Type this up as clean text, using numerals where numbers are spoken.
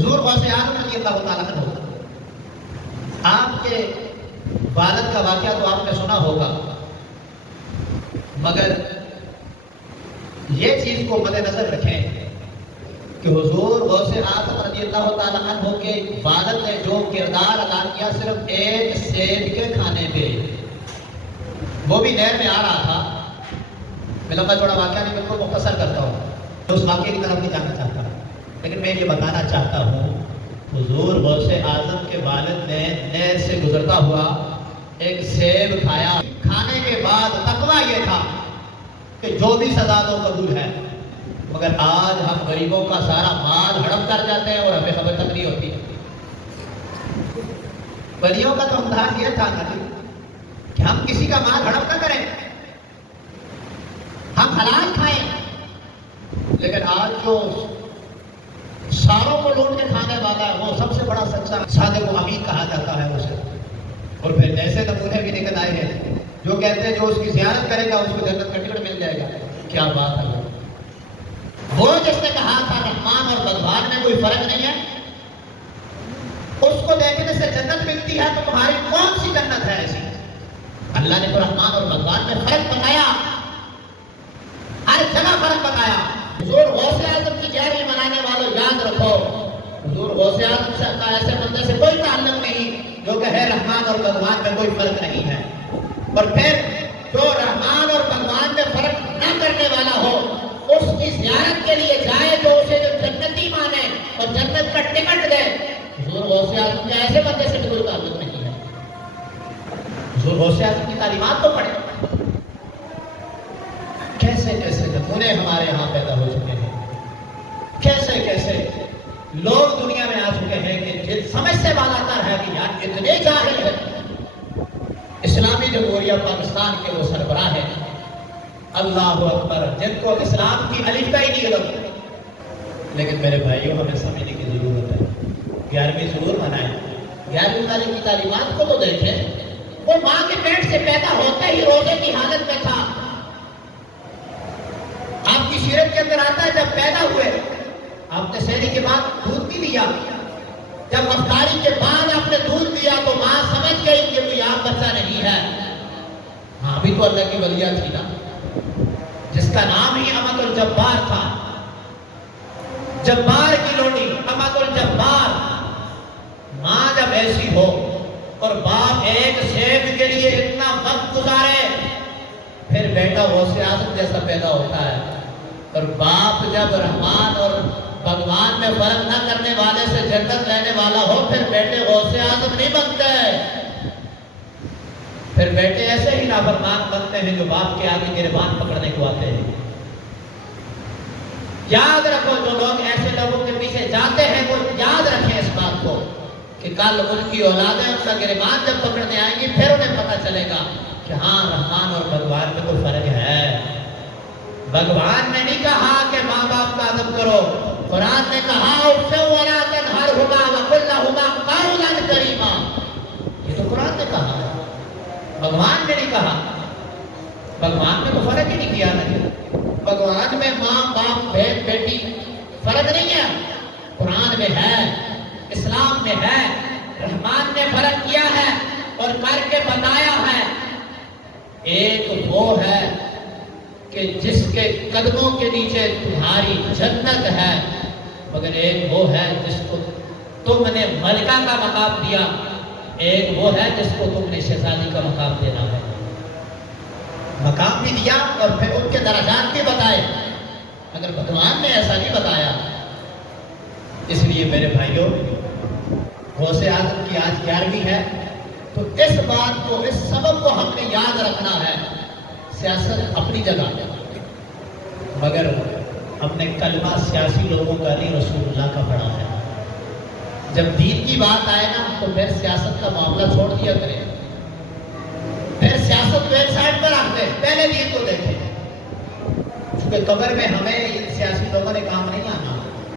حضور غوث اعظم رضی اللہ تعالیٰ عنہ، آپ کے والد کا واقعہ تو آپ نے سنا ہوگا، مگر یہ چیز کو مد نظر رکھیں کہ حضور غوث اعظم رضی اللہ تعالیٰ عنہ کے والد نے جو کردار ادا کیا صرف ایک سیب کے کھانے پہ، وہ بھی نہر میں آ رہا تھا۔ میں لمبا چوڑا واقعہ نہیں، بالکل مختصر کرتا ہوں، اس واقعے کی طرف نہیں جانا چاہتا، لیکن میں یہ بتانا چاہتا ہوں حضور غوث اعظم کے والد نے نہر سے گزرتا ہوا ایک سیب کھایا۔ کھانے کے بعد تقویٰ یہ تھا کہ جو بھی سزا دو قبول ہے، مگر آج ہم غریبوں کا سارا مال ہڑپ کر جاتے ہیں اور ہمیں خبر تک نہیں ہوتی۔ ولیوں کا تو انداز یہ تھا کہ ہم کسی کا مال ہڑپ نہ کریں، ہم حلال کھائیں، لیکن آج جو ساروں کو لوٹ کے کھانے والا ہے وہ سب سے بڑا سچا صادق و امین کہا جاتا ہے اسے۔ اور پھر ایسے نمونے بھی نکل آئے ہیں جو کہتے ہیں جو اس کی زیارت کرے گا اس کو جنت کا ٹکٹ مل جائے گا۔ کیا بات ہے! وہ جس نے کہا تھا رحمان اور بھگوان میں کوئی فرق نہیں ہے، اس کو دیکھنے سے جنت ملتی ہے، تو تمہاری کون سی جنت ہے ایسی؟ اللہ نے تو رحمان اور بھگوان میں فرق بتایا، ہر جگہ فرق بتایا۔ حضور غوث اعظم کی گیارہویں منانے والوں یاد رکھو، حضور غوث اعظم کا ایسے بندے سے کوئی تعلق نہیں جو کہے رحمان اور بھگوان میں کوئی فرق نہیں ہے۔ اور پھر جو رحمان اور بھگوان میں فرق نہ کرنے والا ہو اس کی زیارت کے لیے جائے، تو اسے جو جنتی مانے اور جنت کا ٹکٹ دے، حضور غوث اعظم کے ایسے بندے سے کوئی تعلق نہیں ہے۔ حضور غوث اعظم کی تعلیمات تو پڑھیں، کیسے کیسے نمونے ہمارے یہاں پیدا ہو چکے ہیں، کیسے کیسے لوگ دنیا میں آ چکے ہیں کہ جن سمجھ سے بالا تر ہے کہ یار اتنے جاہل ہیں۔ اسلامی جمہوریہ پاکستان کے وہ سربراہ ہیں، اللہ اکبر، جن کو اسلام کی الف کا ہی نہیں علم، لیکن میرے بھائیوں ہمیں سمجھنے کی ضرورت ہے۔ 11ویں ضرور منائیں، 11ویں والے کی تعلیمات کو تو دیکھیں، وہ ماں کے پیٹ سے پیدا ہوتے ہی روزے کی حالت میں تھا۔ آپ کی سیرت کے اندر آتا ہے جب پیدا ہوئے آپ نے سحری کے بعد دودھ بھی دیا، جب افطاری کے بعد آپ نے دودھ دیا تو ماں سمجھ گئی کہ کوئی عام بچہ نہیں ہے۔ ہاں بھی تو اللہ کی ولیہ تھی نا، جس کا نام ہی امت الجبار تھا، جبار کی لوٹی امت الجبار۔ ماں جب ایسی ہو اور باپ ایک سیب کے لیے اتنا وقت گزارے، پھر بیٹا غوث اعظم جیسا پیدا ہوتا ہے۔ اور باپ جب رحمان اور بھگوان میں فرق نہ کرنے والے سے جنت لینے والا ہو، پھر بیٹے غوث اعظم نہیں بنتے، پھر بیٹے ایسے ہی نافرمان بنتے ہیں جو باپ کے آگے گریبان پکڑنے کو آتے ہیں۔ یاد رکھو، جو لوگ ایسے لوگوں کے پیچھے جاتے ہیں وہ یاد رکھیں اس بات کو کہ کل ان کی اولادیں ان کا گریبان جب پکڑنے آئیں گی پھر انہیں پتہ چلے گا کہ ہاں رحمان اور بھگوان میں کوئی فرق ہے۔ بھگوان نے نہیں کہا کہ ماں باپ کا ادب کرو، قرآن نے کہا وَلَا تَنْهَرْهُمَا وَقُلْ لَهُمَا قَوْلًا كَرِيمًا، یہ تو قرآن نے کہا ہے، بھگوان نے نہیں کہا۔ بھگوان نے تو فرق ہی نہیں کیا نہیں، بھگوان میں ماں باپ بہن بیٹی فرق نہیں ہے، قرآن میں ہے، اسلام میں ہے، رحمان نے فرق کیا ہے اور کر کے بتایا ہے۔ ایک وہ ہے کہ جس کے قدموں کے نیچے تمہاری جنت ہے، مگر ایک وہ ہے جس کو تم نے ملکہ کا مقام دیا، ایک وہ ہے جس کو تم نے شہزادی کا مقام دینا ہے۔ مقام بھی دیا اور پھر ان کے درجات بھی بتائے، مگر بھگوان نے ایسا نہیں بتایا۔ اس لیے میرے بھائیوں، غوث اعظم کی آج 11ویں ہے، تو اس بات کو، اس سبب کو ہم نے یاد رکھنا ہے۔ سیاست اپنی جگہ، مگر ہم نے کلمہ سیاسی لوگوں کا نہیں، رسول اللہ کا پڑھا ہے۔ جب دین کی بات آئے نا تو پھر سیاست کا معاملہ چھوڑ دیا کریں، پھر سیاست کو ایک سائڈ پر رکھ دیں، پہلے دین کو دیکھیں، کیونکہ قبر میں ہمیں ان سیاسی لوگوں نے کام نہیں آنا۔